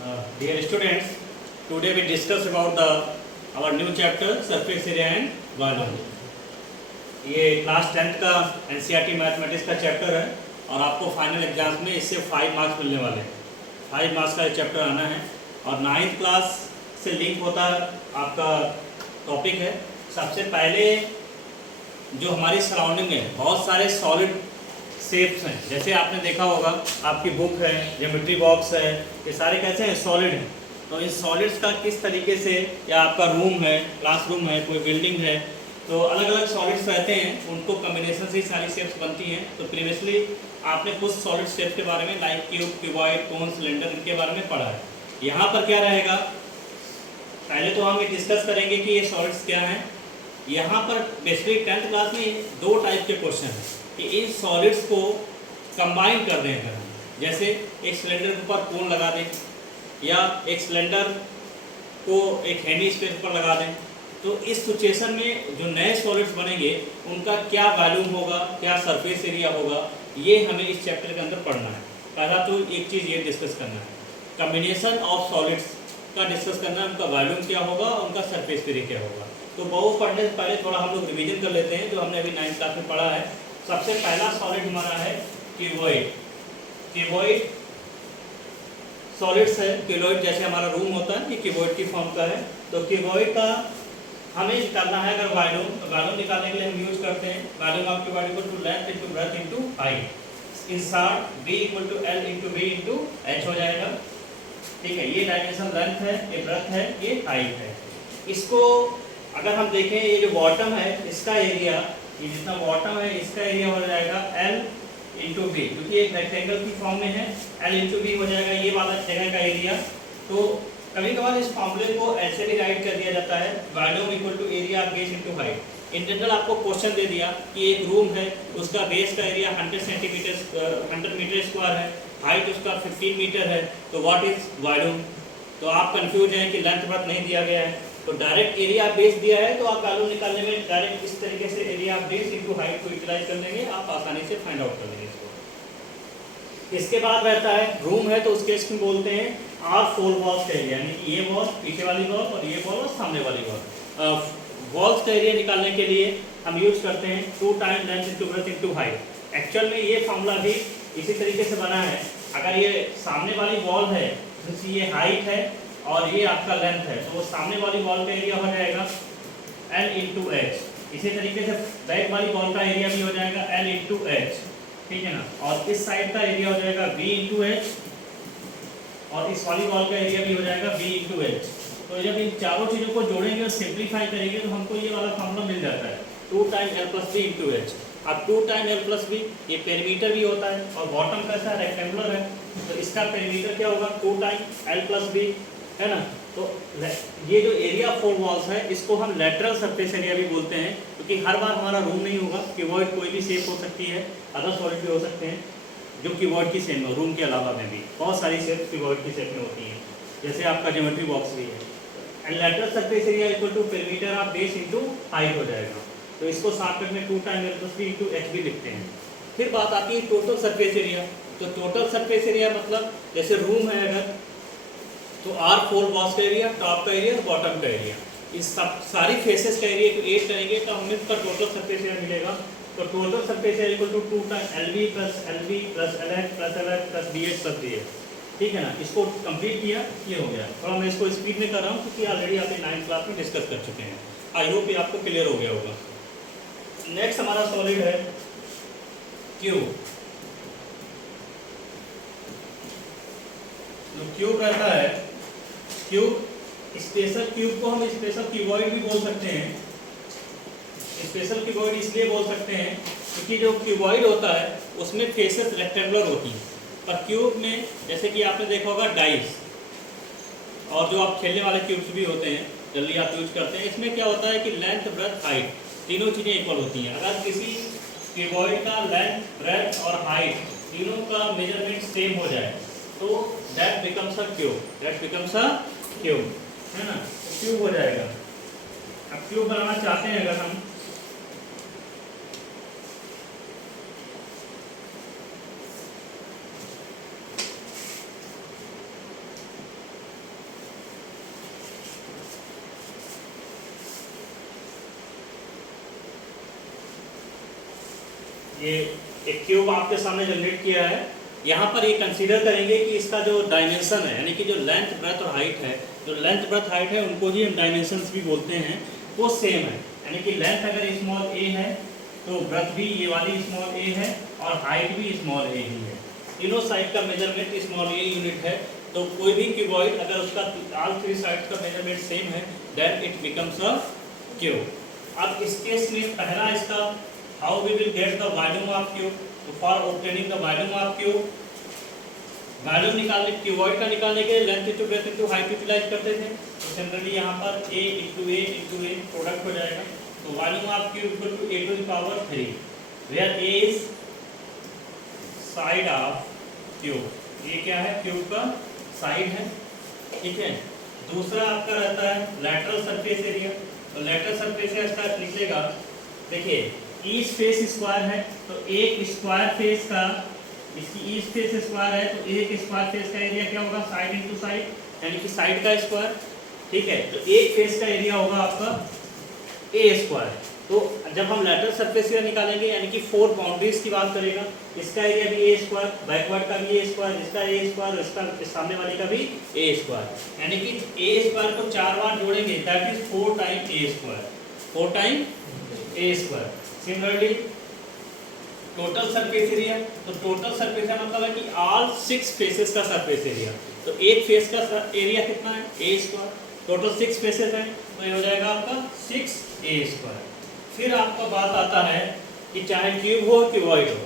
Dear students, today we discuss about our new chapter surface area and volume. ये class 10th का NCERT mathematics का chapter है और आपको फाइनल एग्जाम्स में इससे 5 मार्क्स मिलने वाले हैं। 5 मार्क्स का ये चैप्टर आना है और 9th क्लास से लिंक होता आपका टॉपिक है। सबसे पहले जो हमारी सराउंडिंग है, बहुत सारे सॉलिड शेप्स हैं। जैसे आपने देखा होगा आपकी बुक है, ज्योमेट्री बॉक्स है, ये सारे कैसे हैं? सॉलिड हैं। तो इन सॉलिड्स का किस तरीके से, या आपका रूम है, क्लासरूम है, कोई बिल्डिंग है, तो अलग अलग सॉलिड्स रहते हैं, उनको कम्बिनेशन से ही सारी शेप्स बनती हैं। तो प्रीवियसली आपने कुछ सॉलिड शेप्स के बारे में like cube, cuboid, cone, cylinder, इनके बारे में पढ़ा है। यहाँ पर क्या रहेगा, पहले तो हम ये डिस्कस करेंगे कि ये सॉलिड्स क्या हैं। यहाँ पर बेसिकली 10th क्लास में 2 टाइप के क्वेश्चन हैं कि इन सॉलिड्स को कंबाइन कर दें। अगर जैसे एक सिलेंडर के ऊपर कोन लगा दें या एक सिलेंडर को एक हैंडी स्पेस पर लगा दें, तो इस सिचुएशन में जो नए सॉलिड्स बनेंगे उनका क्या वॉल्यूम होगा, क्या सरफेस एरिया होगा, ये हमें इस चैप्टर के अंदर पढ़ना है। पहला तो एक चीज़ ये डिस्कस करना है, कम्बिनेशन ऑफ सॉलिड्स का डिस्कस करना है, उनका वॉल्यूम क्या होगा, उनका सरफेस एरिया क्या होगा। तो बहुत पढ़ने से पहले थोड़ा हम लोग रिवीजन कर लेते हैं जो हमने अभी 9th क्लास में पढ़ा है। सबसे पहला सॉलिड हमारा है क्यूबॉइड। क्यूबॉइड सॉलिड्स है। क्यूबॉइड जैसे हमारा रूम होता है, ये क्यूबॉइड की फॉर्म का है। तो क्यूबॉइड का हमें निकालना है अगर वॉल्यूम, तो वॉल्यूम निकालने के लिए हम यूज करते हैं volume of cuboid equal to length into breadth into height. In short b equal to l into v into h हो जाएगा। ठीक है, ये डायमेंशन लेंथ है, ये ब्रेड्थ है, ये हाइट है। इसको अगर हम देखें, ये जो बॉटम है इसका एरिया, ये जितना बॉटम है इसका एरिया हो जाएगा L इंटू बी, क्योंकि एक रेक्टेंगल की फॉर्म में है। L इंटू बी हो जाएगा ये वाला जगह का एरिया। तो कभी कभार इस फॉर्मूले को ऐसे भी राइट कर दिया जाता है, volume equal to area of base into height. In general आपको क्वेश्चन दे दिया कि एक रूम है, उसका बेस का एरिया 100 मीटर स्क्वायर है, हाइट उसका 15 मीटर है, तो व्हाट इज वॉल्यूम। तो आप कंफ्यूज हैं कि लेंथ ब्रेड्थ नहीं दिया गया है, तो डायरेक्ट एरिया बेस दिया है, तो आप वॉल्यूम निकालने में डायरेक्ट इस तरीके से एरिया बेस इनटू हाइट को यूटिलाइज कर लेंगे, आप आसानी से फाइंड आउट कर लेंगे इसको। इसके बाद रहता है रूम है, तो उसके इसमें बोलते हैं R4 वॉल्स का एरिया, यानी कि ये वॉल, पीछे वाली वॉल, और ये वॉल और सामने वाली वॉल। वॉल्स का एरिया निकालने के लिए हम यूज करते हैं 2 time length into breadth into height. Actual में ये फॉर्मूला भी इसी तरीके से बना है। अगर ये सामने वाली वॉल है, जैसे ये हाइट है और ये आपका लेंथ है, तो वो सामने वाली वॉल का एरिया हो जाएगा L इंटू एच। इसी तरीके से बैक वाली वॉल का एरिया भी हो जाएगा L इंटू एच, ठीक है ना। और इस साइड का एरिया हो जाएगा V इंटू एच, और इस वाली वॉल का एरिया भी हो जाएगा V इंटू एच। तो जब इन चारों चीज़ों को जोड़ेंगे और सिंप्लीफाई करेंगे तो हमको ये वाला फॉर्मूला मिल जाता है 2 time L plus B into H. अब 2 टाइम L प्लस बी, ये पेरीमीटर भी होता है और बॉटम कैसा रेक्टेंगुलर है, तो इसका पेरीमीटर क्या होगा 2 टाइम L प्लस बी, है ना। तो ये जो एरिया 4 वॉल्स है, इसको हम लेटरल सरफेस एरिया भी बोलते हैं, क्योंकि हर बार हमारा रूम नहीं होगा, क्यूबॉइड कोई भी शेप हो सकती है, अदर सॉलिड भी हो सकते हैं जो क्यूबॉइड की शेप में, रूम के अलावा में भी बहुत सारी शेप क्यूबॉइड की शेप में होती हैं, जैसे आपका ज्योमेट्री बॉक्स भी है। And lateral surface area equal to perimeter of base into height हो जाएगा। तो इसको शॉर्टकट में 2 time L plus B into H भी लिखते हैं। फिर बात आती है टोटल सरफेस एरिया। तो टोटल सरफेस एरिया मतलब जैसे रूम है अगर, तो R4 वॉल्स का एरिया, टॉप का एरिया और बॉटम का एरिया, इस सब सारी फेसेस का एरिया को ऐड करेंगे तो हमें इसका टोटल सरफेस एरिया मिलेगा। तो total surface area equal to 2 time LV plus LV plus LH plus LH plus DH plus DH, ठीक है ना। इसको कंप्लीट किया, ये हो गया। थोड़ा मैं इसको स्पीड में कर रहा हूँ क्योंकि ऑलरेडी आपने 9th क्लास में डिस्कस कर चुके हैं। आई होप ये आपको क्लियर हो गया होगा। नेक्स्ट हमारा सॉलिड है क्यूब। जो क्यूब रहता है, क्यूब स्पेशल क्यूब को हम स्पेशल क्यूबॉइड भी बोल सकते हैं। स्पेशल क्यूबॉइड इसलिए बोल सकते हैं क्योंकि जो क्यूबॉइड होता है उसमें फेसेस रेक्टेंगुलर होती हैं, पर क्यूब में जैसे कि आपने देखा होगा डाइस और जो आप खेलने वाले क्यूब्स भी होते हैं जल्दी आप यूज करते हैं, इसमें क्या होता है कि लेंथ ब्रेड्थ हाइट तीनों चीज़ें इक्वल होती हैं। अगर किसी क्यूबॉइड का लेंथ ब्रेड्थ और हाइट तीनों का मेजरमेंट सेम हो जाए तो that becomes a cube, that becomes a cube, है ना। क्यूब हो जाएगा। अब क्यूब बनाना चाहते हैं अगर हम, ये एक क्यूब आपके सामने जनरेट किया है। यहाँ पर ये कंसीडर करेंगे कि इसका जो डायमेंशन है, यानी कि जो लेंथ ब्रेथ और हाइट है, जो लेंथ ब्रेथ हाइट है उनको ही हम डायमेंशंस भी बोलते हैं, वो सेम है। यानी कि लेंथ अगर स्मॉल ए है तो ब्रेथ भी ये वाली स्मॉल ए है और हाइट भी स्मॉल ए ही है। तीनों साइड का मेजरमेंट स्मॉल ए यूनिट है। तो कोई भी क्यूबॉइड अगर उसका ऑल थ्री साइड का मेजरमेंट सेम है then it becomes a cube. अब इस केस में पहला इसका how we will get the volume of cube. तो for obtaining the volume of cube, volume निकालने क्यूबॉइड का निकालने के लिए length into breadth into height utilize करते थे। तो जनरली यहाँ पर a इंटू ए प्रोडक्ट हो जाएगा। तो volume of cube equal to a to the power 3 where a is side of cube. ये क्या है? क्यूब का साइड है, ठीक है। दूसरा आपका रहता है लैटरल सरफेस एरिया। तो लैटरल सरफेस एरिया निकलेगा, देखिए ईच फेस स्क्वायर है तो एक स्क्वायर फेस का, इसकी ईच फेस स्क्वायर है तो एक स्क्वायर फेस का एरिया क्या होगा? साइड इंटू साइड, यानी कि साइड का स्क्वायर, ठीक है। तो एक फेस का एरिया होगा आपका ए स्क्वायर। तो जब हम लैटरल सरफेस एरिया निकालेंगे यानी कि 4 बाउंड्रीज की बात करेगा, इसका एरिया भी ए स्क्वायर, बैकवर्ड का भी ए स्क्वायर, इसका ए स्क्वायर, इसका सामने वाले का भी ए स्क्वायर, यानी कि ए स्क्वायर को 4 बार जोड़ेंगे that is 4 time A square, 4 time A square. Similarly total surface area, तो टोटल सरफेस एरिया मतलब है कि ऑल 6 फेसेस का सरफेस एरिया। तो एक फेस का एरिया कितना है? ए स्क्वायर। टोटल 6 फेसेस हैं तो ये हो जाएगा आपका 6 ए स्क्वायर। फिर आपका बात आता है कि चाहे क्यूब हो क्यूबॉइड हो,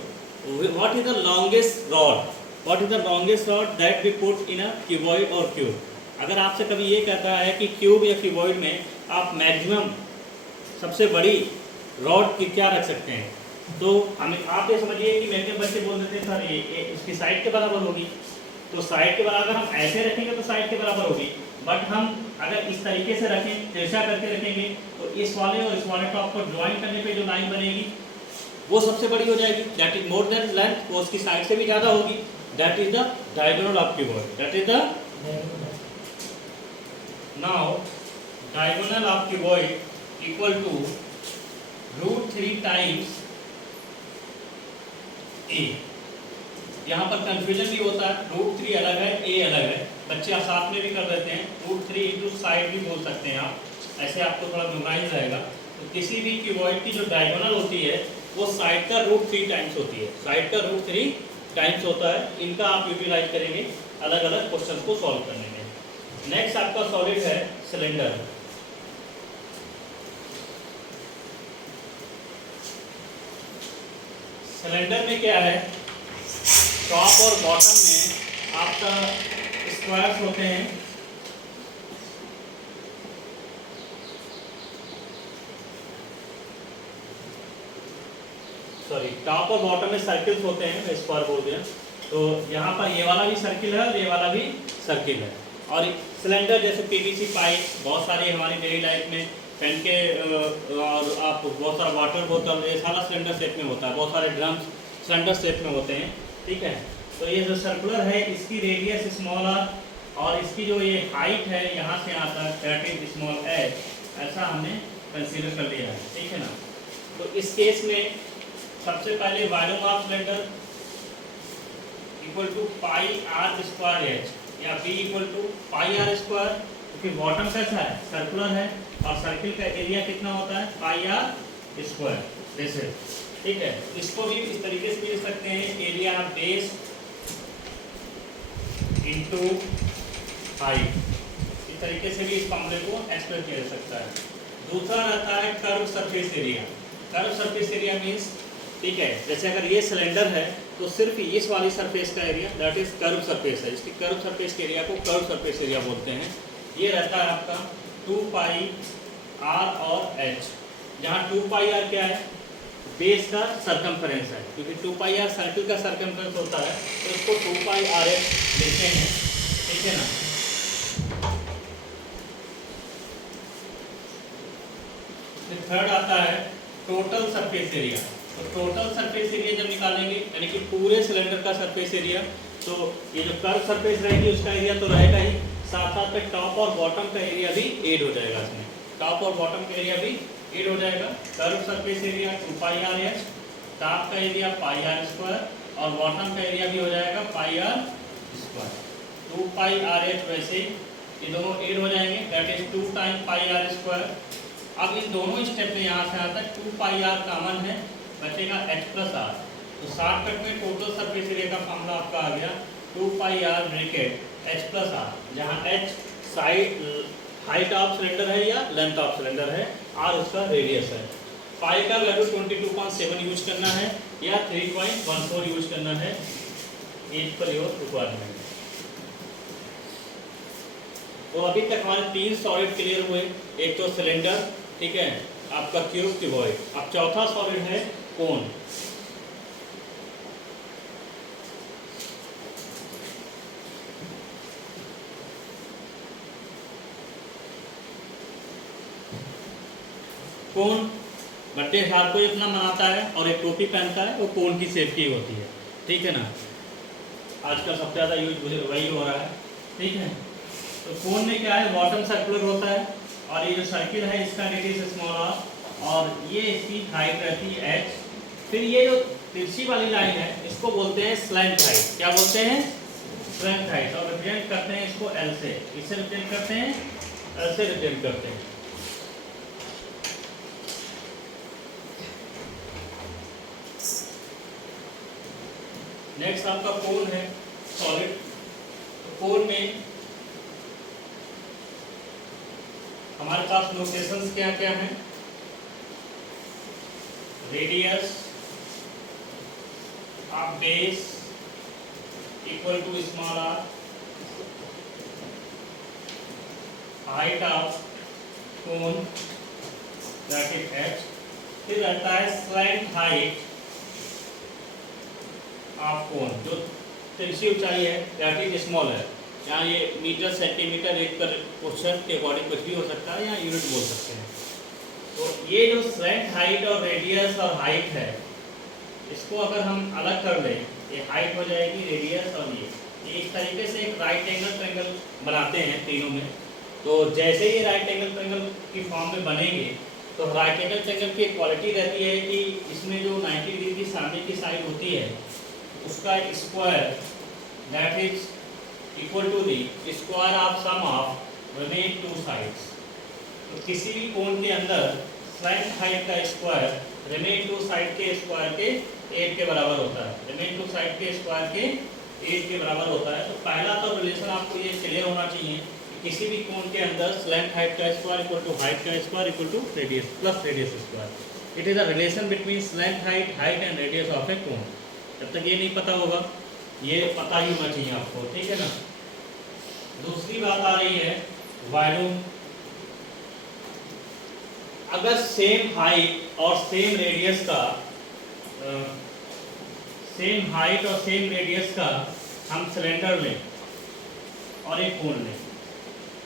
what is the longest rod, what is the longest rod that we put in a cuboid और क्यूब। अगर आपसे कभी ये कहता है कि क्यूब या क्यूबॉइड में आप मैक्सिमम सबसे बड़ी रॉड की क्या रख सकते हैं, तो हमें आप ये समझिए कि मैक्सिमम बच्चे बोल देते हैं सर ये इसकी साइड के बराबर होगी। तो साइड के बराबर अगर हम ऐसे रखेंगे तो साइड के बराबर होगी, बट हम अगर इस तरीके से रखें, तिरछा करके रखेंगे, तो इस वाले और इस वाले टॉप को ज्वाइन करने पे जो लाइन बनेगी वो सबसे बड़ी हो जाएगी, that is more than length, वो उसकी साइड से भी ज़्यादा होगी, that is the diagonal of cuboid, that is the now diagonal of cuboid equal to √3 times A. यहाँ पर कंफ्यूजन भी होता है, √3 अलग है, ए अलग है, बच्चे आप साथ में भी कर देते हैं, √3 इंटू साइड भी बोल सकते हैं आप, ऐसे आपको थोड़ा मेमोराइज रहेगा। तो किसी भी क्यूबॉइड की जो डायगोनल होती है वो साइड का √3 टाइम्स होती है, साइड का √3 टाइम्स होता है। इनका आप यूटिलाइज करेंगे अलग अलग क्वेश्चन को सॉल्व करने में। नेक्स्ट आपका सॉलिड है सिलेंडर। सिलेंडर में क्या है, टॉप और बॉटम में आपका स्क्वायर्स होते हैं, सॉरी टॉप और बॉटम में सर्किल्स होते हैं, मैं स्क्वायर बोल दिया। तो यहाँ पर ये वाला भी सर्किल है और ये वाला भी सर्किल है। और सिलेंडर जैसे पीवीसी पाइप बहुत सारी हमारी डेली लाइफ में पेन के और आप बहुत सारा वाटर बोतल, ये सारा सिलेंडर शेप में होता है, बहुत सारे ड्रम्स सिलेंडर शेप में होते हैं, ठीक है। तो ये जो सर्कुलर है इसकी रेडियस स्मॉल आर और इसकी जो ये हाइट है यहाँ से यहाँ तक दैट इज स्मॉल एच, ऐसा हमने कंसीडर कर लिया है, ठीक है ना। तो इस केस में सबसे पहले volume of cylinder equal to pi are square H या B equal to pi are square, क्योंकि बॉटम कैसा है? सर्कुलर है और सर्किल का एरिया कितना होता है? पाई आर स्क्वायर, जैसे, ठीक है। इसको भी इस तरीके से लिख सकते हैं, एरिया बेस इंटू हाइट, इस तरीके से भी इस फॉर्मूले को एक्सप्रेस किया जा सकता है। दूसरा रहता है curve surface area. Curve surface area means, ठीक है, जैसे अगर ये सिलेंडर है तो सिर्फ इस वाली सरफेस का area that is curve surface है, इसकी कर्व सरफेस के एरिया को कर्व सरफेस एरिया बोलते हैं। ये रहता है आपका 2 पाई आर और एच, जहाँ 2 पाई आर क्या है? बेस का सरकमफरेंस है, क्योंकि 2 पाई आर सर्किल का सरकमफरेंस होता है, तो इसको 2 पाई आर एच लिखते हैं, ठीक है ना। फिर थर्ड आता है टोटल सरफेस एरिया। तो टोटल सरफेस एरिया जब निकालेंगे यानी कि पूरे सिलेंडर का सरफेस एरिया, तो ये जो कर्व सरफेस रहेगी उसका एरिया तो रहेगा ही, साथ साथ में टॉप और बॉटम का एरिया भी ऐड हो जाएगा इसमें, टॉप और बॉटम का एरिया भी ऐड हो जाएगा। Curve surface area 2 pi R H top का एरिया पाई आर स्क्वायर और बॉटम का एरिया भी हो जाएगा pi are square. 2 pi R H, वैसे ये दोनों ऐड हो जाएंगे, that is 2 time pi are square. अब इन दोनों स्टेप में यहाँ से आता है 2 पाई आर कॉमन है, बचेगा एच प्लस आर। तो शॉर्टकट में टोटल सरफेस एरिया का फॉर्मूला आपका आ गया 2 pi R bracket H plus R, जहाँ H side height of cylinder है या लेंथ ऑफ सिलेंडर है, आर उसका रेडियस है। पाई का वैल्यू 22.7 यूज करना है या 3.14 यूज करना है, एज पर योर रिक्वायरमेंट। तो अभी तक हमारे 3 सॉलिड क्लियर हुए, एक तो सिलेंडर, ठीक है, आपका क्यूब, क्यूबॉइड। अब चौथा सॉलिड है कोन। कोन बर्थडे हर कोई अपना मनाता है और एक टोपी पहनता है, वो कोन की शेप की होती है, ठीक है ना। आजकल सबसे ज़्यादा यूज वही हो रहा है, ठीक है। तो कोन में क्या है, बॉटम सर्कुलर होता है और ये जो सर्किल है इसका रेडियस स्मॉल आर और ये इसकी हाइट रहती है एच। फिर ये जो तिरछी वाली लाइन है इसको बोलते हैं स्लैंट हाइट। क्या बोलते हैं? Slant height. और रिप्रेजेंट करते हैं इसको एल से, इससे रिप्रेजेंट करते हैं, एल से रिप्रेजेंट करते हैं। नेक्स्ट आपका कोन है सॉलिड। तो कोन में हमारे पास नोटेशंस क्या क्या हैं? Radius of base equal to small R, height of cone that is H, फिर रहता है स्लैंट हाइट ऑफ कोन, जो तिरछी ऊंचाई है दैट इज स्मॉल है। यहाँ ये मीटर सेंटीमीटर एक पर क्वेश्चन के अकॉर्डिंग कुछ भी हो सकता है, या यूनिट बोल सकते हैं। तो ये जो स्लैंट हाइट और रेडियस और हाइट है, इसको अगर हम अलग कर लें, ये हाइट हो जाएगी, रेडियस और ये इस तरीके से एक राइट एंगल ट्रायंगल बनाते हैं तीनों में। तो जैसे ही राइट एंगल ट्रायंगल की फॉर्म में बनेंगे तो राइट एंगल ट्रायंगल की क्वालिटी रहती है कि इसमें जो 90 डिग्री की सामने की साइड होती है उसका square that is equal to the square of sum of remain two sides. तो किसी भी कोण के अंदर स्लैंट हाइट का स्क्वायर रिमेन टू साइड के स्क्वायर के 8 के बराबर होता है, रिमेन टू साइड के स्क्वायर के 8 के बराबर होता है। तो पहला तो रिलेशन आपको ये क्लियर होना चाहिए कि किसी भी कोण के अंदर स्लैंट हाइट का स्क्वायर इक्वल टू हाइट का square equal to radius plus radius square. It is a relation between slant height and radius of a cone. जब तक ये नहीं पता होगा, ये पता ही होना चाहिए आपको, ठीक है ना। दूसरी बात आ रही है वॉल्यूम। अगर सेम हाइट और सेम रेडियस का हम सिलेंडर लें और एक कोण लें,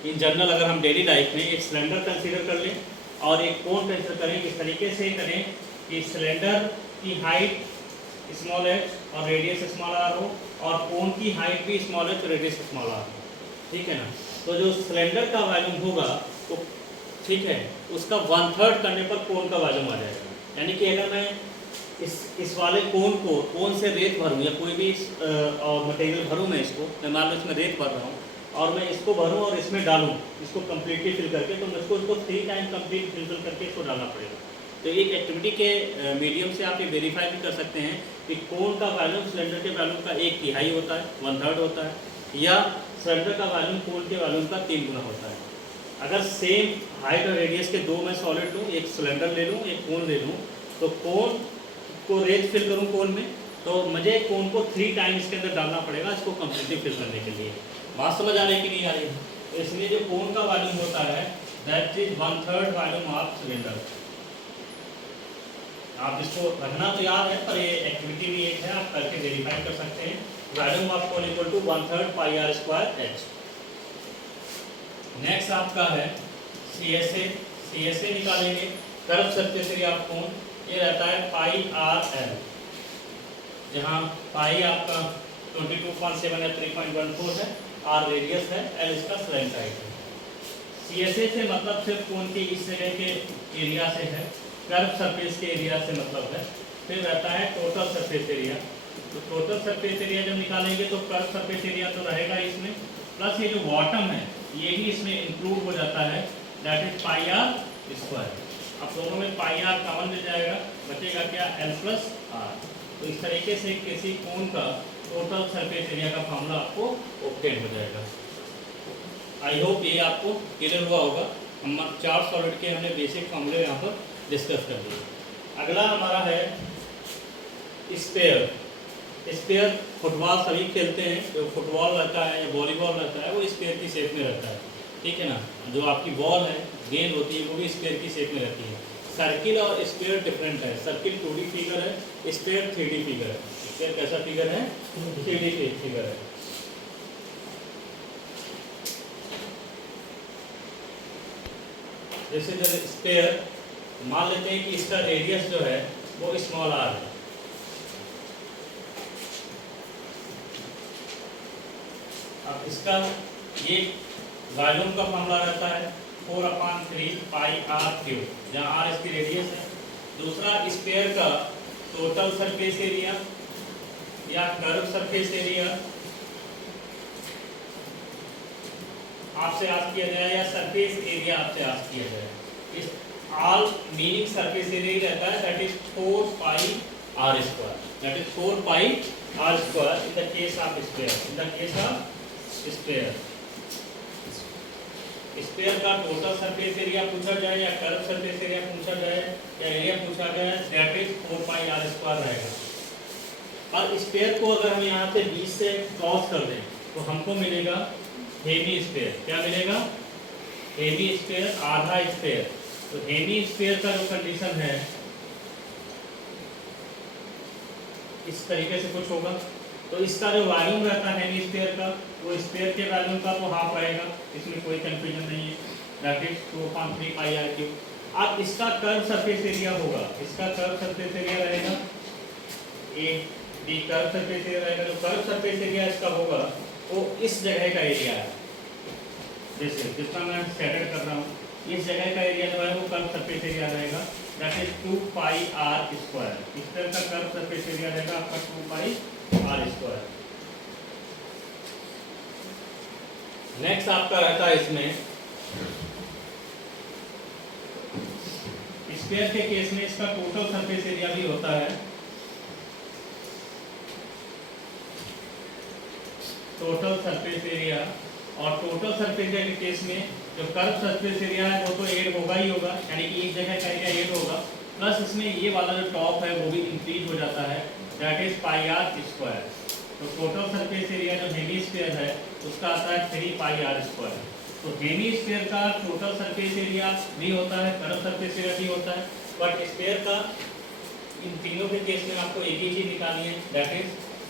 इन जनरल अगर हम डेली लाइफ में एक सिलेंडर कंसीडर कर लें और एक कोण कंसीडर करें, इस तरीके से करें कि सिलेंडर की हाइट स्मॉल एच और रेडियस स्मॉल आर हो और कोण की हाइट भी small H radius small R हो, ठीक है ना। तो जो सिलेंडर का वॉल्यूम होगा वो, ठीक है, उसका 1/3 करने पर कोण का वॉल्यूम आ जाएगा। यानी कि अगर मैं इस वाले कोण से रेत भरूँ या कोई भी मटेरियल भरूँ, मैं इसको, मैं मान लो इसमें रेत भर रहा हूँ और मैं इसको भरूँ और इसमें डालूँ, इसको कम्प्लीटली फिल करके, तो मुझको इसको 3 टाइम कम्प्लीट फिल करके इसको डालना पड़ेगा। तो एक एक्टिविटी के मीडियम से आप ये वेरीफाई भी कर सकते हैं कि कोण का वॉल्यूम सिलेंडर के वॉल्यूम का 1/3 होता है, 1/3 होता है, या सिलेंडर का वॉल्यूम कोण के वॉल्यूम का 3 गुना होता है। अगर सेम हाइट और रेडियस के 2 मैं सॉलिड लूँ, एक सिलेंडर ले लूँ, एक कोण ले लूँ, तो कोण को रेत फिल करूँ कोण में, तो मुझे कोण को 3 टाइम इसके अंदर डालना पड़ेगा इसको कम्प्लीटली फिल करने के लिए। बात समझ आ रही कि नहीं आ रही? तो इसलिए जो कोण का वॉल्यूम होता है that is 1/3 volume of cylinder. आप इसको रखना तो याद है, पर ये एक्टिविटी भी एक है, आप करके वेरीफाई कर सकते हैं। Volume of cone equal to 1/3 pi are square H. Next आपका है CSA निकालेंगे, कर्व सरफेस एरिया ऑफ कोण, ये रहता है पाई आर एल, जहाँ पाई आपका 22.7 या 3.14 है, आर रेडियस है, एल इसका स्लैंट हाइट है। CSA से मतलब सिर्फ कोण के इस जगह के एरिया से है, कर्व सरफेस के एरिया से मतलब है। फिर रहता है टोटल सरफेस एरिया। तो टोटल सरफेस एरिया जब निकालेंगे तो कर्व सरफेस एरिया तो रहेगा इसमें, प्लस ये जो बॉटम है ये भी इसमें इंक्लूड हो जाता है, that is pi are square. अब दोनों में पाई आर कॉमन मिल जाएगा, बचेगा क्या, एल प्लस आर। तो इस तरीके से किसी कोण का टोटल सरफेस एरिया का फॉर्मूला आपको ऑब्टेन हो जाएगा। आई होप ये आपको क्लियर हुआ होगा। हम 4 सॉलिड के हमने बेसिक फॉर्मूले यहाँ पर डिस्कस कर लिए। अगला हमारा है स्पेयर। स्पेयर फुटबॉल सभी खेलते हैं, जो फुटबॉल रहता है या वॉलीबॉल रहता है वो स्पेयर की शेप में रहता है, ठीक है ना। जो आपकी बॉल है, गेंद होती है, वो भी स्पेयर की शेप में रहती है। सर्किल और स्पेयर डिफरेंट है। सर्किल 2D फिगर है, स्पेयर 3D फिगर है। स्पेयर कैसा फिगर है, 3D फिगर है। जैसे जब स्पेयर मान लेते हैं कि इसका रेडियस जो है वो स्मॉल आर है, अब इसका ये वॉल्यूम का मामला रहता है 4/3 पाई आर क्यूब, जहाँ आर इसकी रेडियस है। दूसरा स्पेयर का टोटल सरफेस एरिया या कर्व सरफेस एरिया आपसे आस्क किया जाए या सरफेस एरिया आपसे आस्क किया जाए, इस ऑल मीनिंग सरफेस एरिया रहता है, that is 4 pi are square, that is 4 pi are square in the case of sphere. In the case of sphere, sphere का टोटल सरफेस एरिया पूछा जाए या कर्व सरफेस एरिया पूछा जाए या area पूछा जाए, that is 4 pi are square रहेगा। और स्पेयर को अगर हम यहाँ से 20 से क्रॉस कर दें तो हमको मिलेगा हेमी स्पेयर। क्या मिलेगा, हेमी स्पेयर, आधा स्पेयर। तो हेमी स्पेयर का जो कंडीशन है इस तरीके से कुछ होगा। तो इसका जो वॉल्यूम रहता है हेमी स्पेयर का, वो स्पेयर के वॉल्यूम का तो हाफ रहेगा, इसमें कोई कंफ्यूजन नहीं है, that is 2/3 pi r cube. अब इसका कर्व सरफेस एरिया होगा, इसका कर्व सरफेस एरिया रहेगा A D, curve surface area रहेगा। जो कर्व सरफेस एरिया इसका होगा वो इस जगह का एरिया है, जैसे जितना मैं स्कैटर कर रहा हूँ, इस जगह का एरिया जो है वो कर्व सरफेस एरिया रहेगा, that is 2 pi are square. इस तरह का कर्व सरफेस एरिया रहेगा आपका 2 पाई आर स्क्वायर। नेक्स्ट आपका रहता है इसमें स्फीयर के केस में इसका टोटल सरफेस एरिया भी होता है, टोटल सरफेस एरिया। और टोटल सरफेस एरिया के केस में जो कर्व सरफेस एरिया है वो तो ऐड होगा ही होगा, यानी कि एक जगह का एरिया ऐड होगा, प्लस इसमें ये वाला जो टॉप है वो भी इंक्रीज हो जाता है, that is pi are square. तो टोटल सरफेस एरिया जो हेमी स्फीयर है उसका आता है 3 पाई आर स्क्वायर। तो हेमी स्फीयर का टोटल सरफेस एरिया भी होता है, कर्व सरफेस एरिया भी होता है, बट स्फीयर का इन तीनों के केस में आपको एक ही चीज निकालनी है, that is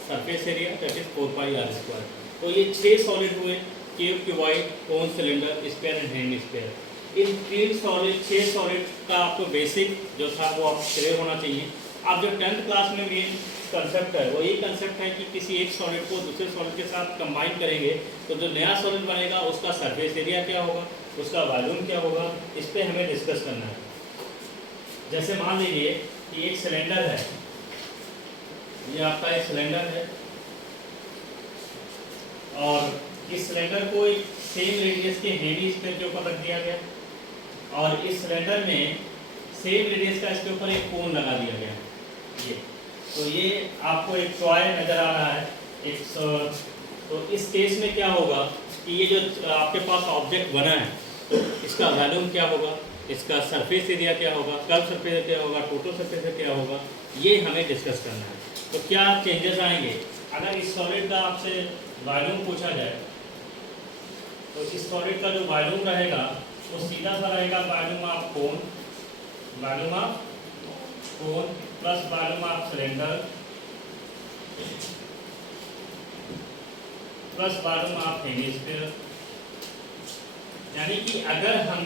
surface area, that is 4 pi are square. तो ये 6 सॉलिड हुए, cube, cuboid, cone, cylinder, sphere and hemisphere. इन 6 सॉलिड का आपको बेसिक जो था वो आप क्लियर होना चाहिए। आप जो 10th क्लास में मेन कंसेप्ट है वो यही कंसेप्ट है कि किसी एक सॉलिड को दूसरे सॉलिड के साथ कंबाइन करेंगे तो जो नया सॉलिड बनेगा उसका सरफेस एरिया क्या होगा, उसका वॉल्यूम क्या होगा, इस पर हमें डिस्कस करना है। जैसे मान लीजिए कि एक सिलेंडर है, ये आपका एक सिलेंडर है और इस सिलेंडर को एक सेम रेडियस के हेवी स्फीयर के ऊपर रख दिया गया और इस सिलेंडर में सेम रेडियस का इसके ऊपर एक कोन लगा दिया गया। ये तो ये आपको एक टॉय नज़र आ रहा है एक तो इस केस में क्या होगा कि ये जो आपके पास ऑब्जेक्ट बना है तो इसका वॉल्यूम क्या होगा, इसका सरफेस एरिया क्या होगा, कर्व सरफेस एरिया क्या होगा, टोटल सरफेस एरिया क्या होगा, ये हमें डिस्कस करना है। तो क्या चेंजेस आएंगे अगर इस सॉलिड का आपसे वॉल्यूम पूछा जाए, तो इस सॉलिड का जो वॉल्यूम रहेगा वो सीधा सा रहेगा volume of cone, volume of cone plus volume of cylinder plus volume of hemisphere. यानी कि अगर हम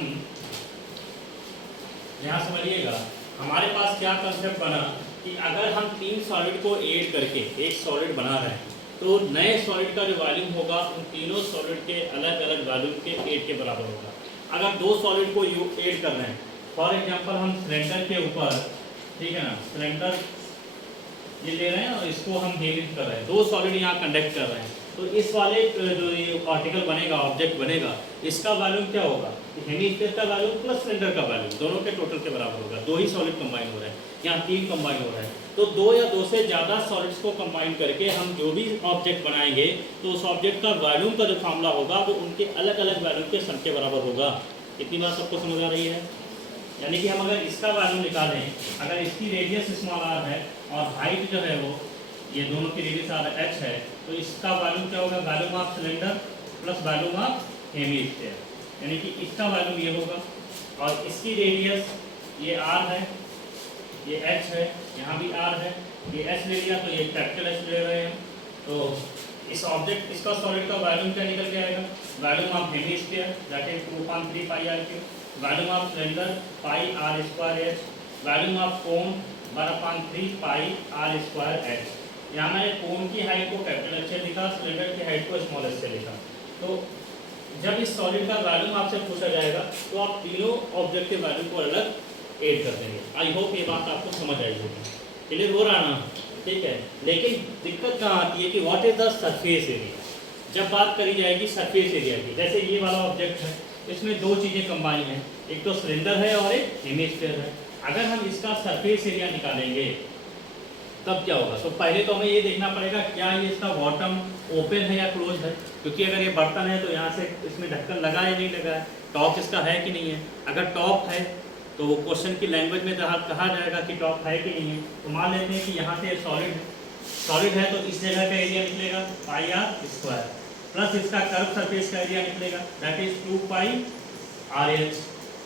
यहाँ समझिएगा हमारे पास क्या कंसेप्ट बना कि अगर हम 3 सॉलिड को ऐड करके एक सॉलिड बना रहे हैं तो नए सॉलिड का जो वॉल्यूम होगा उन तीनों सॉलिड के अलग अलग वॉल्यूम के 8 के बराबर होगा। अगर 2 सॉलिड को ऐड कर रहे हैं, फॉर एग्जांपल हम सिलेंडर के ऊपर, ठीक है ना, सिलेंडर ये ले रहे हैं और इसको हम हेमिट कर रहे हैं, दो सॉलिड यहाँ कंडक्ट कर रहे हैं। तो इस वाले जो ये पार्टिकल बनेगा, ऑब्जेक्ट बनेगा, इसका वॉल्यूम क्या होगा, हेमिस्फीयर का वॉल्यूम प्लस सिलेंडर का वॉल्यूम दोनों के टोटल के बराबर होगा। दो ही सॉलिड कंबाइन हो रहे हैं, यहाँ तीन कंबाइन हो रहा है। तो दो या दो से ज़्यादा सॉलिड्स को कंबाइन करके हम जो भी ऑब्जेक्ट बनाएंगे तो उस ऑब्जेक्ट का वॉल्यूम का जो फार्मूला होगा वो उनके अलग अलग वॉल्यूम के सम के बराबर होगा। इतनी बात सबको समझ आ रही है? यानी कि हम अगर इसका वॉल्यूम निकालें, अगर इसकी रेडियस स्मॉल आर है और हाइट जो है वो ये दोनों की रेडियस आर एच है, तो इसका वॉल्यूम क्या होगा, volume of cylinder plus volume of hemisphere, यानी कि इसका वॉल्यूम ये होगा। और इसकी रेडियस ये आर है, ये एच है, यहाँ भी आर है, ये एच ले लिया तो ये कैपिटल एच ले रहे हैं। तो इस ऑब्जेक्ट, इसका सॉलिड का वॉल्यूम क्या निकल के आएगा, volume of hemisphere that is 2.3 pi r cube, volume of cylinder pi are square h, volume of cone 1/3 pi are square h. यहाँ मैंने कोन की हाइट को कैपिटल एच से लिखा, सिलेंडर की हाइट को स्मॉल एच से लिखा। तो जब इस सॉलिड का वॉल्यूम आपसे पूछा जाएगा तो आप तीनों ऑब्जेक्ट के वॉल्यूम को अलग ऐड कर देंगे। आई होप ये बात आपको समझ आई होगी, क्लियर हो रहा ना? ठीक है। लेकिन दिक्कत कहाँ आती है कि what is the surface area. जब बात करी जाएगी सरफेस एरिया की, जैसे ये वाला ऑब्जेक्ट है, इसमें दो चीज़ें कंबाइन हैं, एक तो सिलेंडर है और एक हेमिस्फीयर है। अगर हम इसका सरफेस एरिया निकालेंगे तब क्या होगा, तो पहले तो हमें ये देखना पड़ेगा क्या ये इसका बॉटम ओपन है या क्लोज है, क्योंकि अगर ये बर्तन है तो यहाँ से इसमें ढक्कन लगा या नहीं लगा है, टॉप इसका है कि नहीं है। अगर टॉप है तो वो क्वेश्चन की लैंग्वेज में कहा जाएगा कि टॉप है कि नहीं है। तो मान लेते हैं कि यहाँ से सॉलिड है, सॉलिड है तो इस जगह का एरिया निकलेगा पाई आर स्क्वायर, प्लस इसका कर्व सरफेस का एरिया निकलेगा that is 2 pi R H.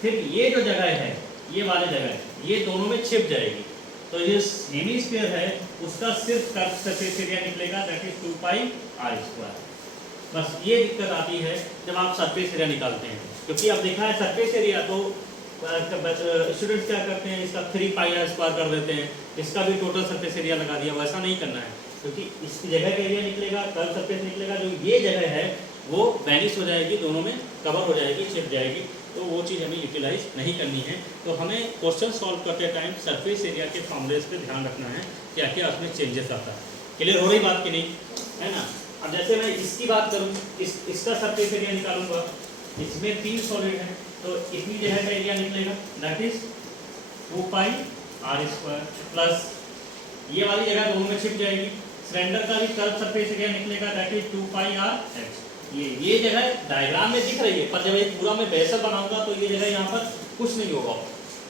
फिर ये जो जगह है, ये वाली जगह, ये दोनों में छिप जाएगी, तो ये हेमिस्फीयर है उसका सिर्फ कर्व सरफेस एरिया निकलेगा that is 2 pi are square. बस ये दिक्कत आती है जब आप सरफेस एरिया निकालते हैं, क्योंकि अब देखा है सरफेस एरिया तो स्टूडेंट्स क्या करते हैं, इसका 3 पाई आर स्क्वायर कर देते हैं, इसका भी टोटल सरफेस एरिया लगा दिया। वैसा नहीं करना है, क्योंकि इस जगह का एरिया निकलेगा, कर्व सरफेस निकलेगा, जो ये जगह है वो वैनिश हो जाएगी, दोनों में कवर हो जाएगी, छिप जाएगी। तो वो चीज़ हमें यूटिलाइज नहीं करनी है। तो हमें क्वेश्चन सॉल्व करते टाइम सरफेस एरिया के फॉर्मूलेस पे ध्यान रखना है, क्या क्या उसमें चेंजेस आता है। क्लियर हो रही बात कि नहीं, है ना? अब जैसे मैं इसकी बात करूँ, इसका सरफेस एरिया निकालूंगा, इसमें 3 सॉलिड है तो इतनी जगह का एरिया निकलेगा that is 2 pi are square, plus ये वाली जगह दोनों में छिप जाएगी। सिलेंडर का भी कर्व सरफेस एरिया निकलेगा that is 2 pi R H. ये जगह डायग्राम में दिख रही है, पर जब ये पूरा मैं बेहतर बनाऊंगा तो ये जगह यहाँ पर कुछ नहीं होगा,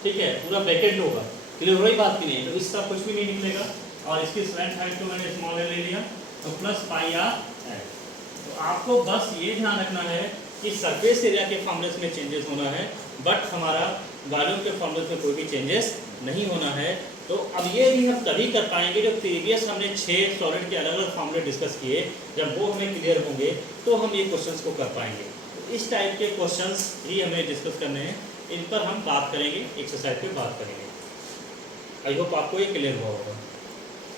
ठीक है, पूरा ब्रैकेट होगा। क्लियर हो रही बात की नहीं? तो इसका कुछ भी नहीं निकलेगा। और इसकी स्लेंथ हाइट को मैंने स्मॉल ले लिया तो प्लस पाई आर है। तो आपको बस ये ध्यान रखना है कि सरफेस एरिया के फॉर्मूलेस में चेंजेस होना है, बट हमारा वॉल्यूम के फॉर्मूलेस में कोई भी चेंजेस नहीं होना है। तो अब ये भी हम तभी कर पाएंगे जब प्रीवियस हमने 6 सॉलिड के अलग अलग फॉर्मूले डिस्कस किए, जब वो हमें क्लियर होंगे तो हम ये क्वेश्चंस को कर पाएंगे। तो इस टाइप के क्वेश्चंस ही हमें डिस्कस करने हैं, इन पर हम बात करेंगे, एक्सरसाइज पे बात करेंगे। आई होप आपको ये क्लियर हुआ होगा।